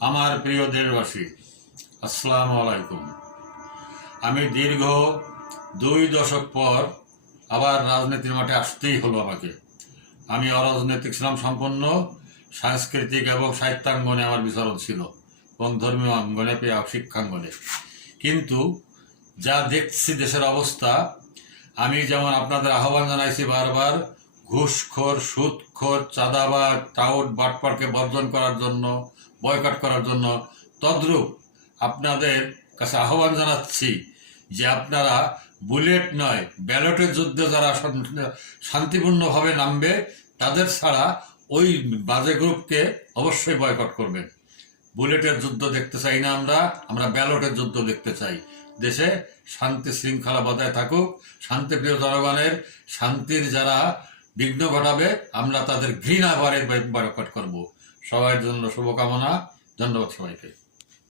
আমার প্রিয় দেশবাসী, আসসালামু আলাইকুম। আমি দীর্ঘ 2 দশক পর আবার রাজনীতির মাঠে আসতেই হলো আমাকে। আমি অরাজনৈতিক ছিলাম সম্পন্ন, সাংস্কৃতিক এবং সাহিত্যাঙ্গনে আমার বিচরণ ছিল এবং ধর্মীয় অঙ্গনে শিক্ষাঙ্গনে। কিন্তু যা দেখছি দেশের অবস্থা, আমি যেমন আপনাদের আহ্বান জানাইছি বারবার, ঘুষখোর, সুদখোর, চাঁদাবাজ, টাউট, বাটপারকে বর্জন করার জন্য, বয়কট করার জন্য, তদ্রূপ আপনাদের কাছে আহ্বান জানাচ্ছি যে আপনারা বুলেট নয়, ব্যালটের যুদ্ধে যারা শান্তিপূর্ণভাবে নামবে তাদের ছাড়া ওই বাজে গ্রুপকে অবশ্যই বয়কট করবেন। বুলেটের যুদ্ধ দেখতে চাই না, আমরা ব্যালটের যুদ্ধ দেখতে চাই। দেশে শান্তি শৃঙ্খলা বজায় থাকুক, শান্তিপ্রিয় জনগণের শান্তির যারা বিঘ্ন ঘটাবে আমরা তাদের ঘৃণা ভরে বয়কট করব। সবার জন্য শুভকামনা। ধন্যবাদ সবাইকে।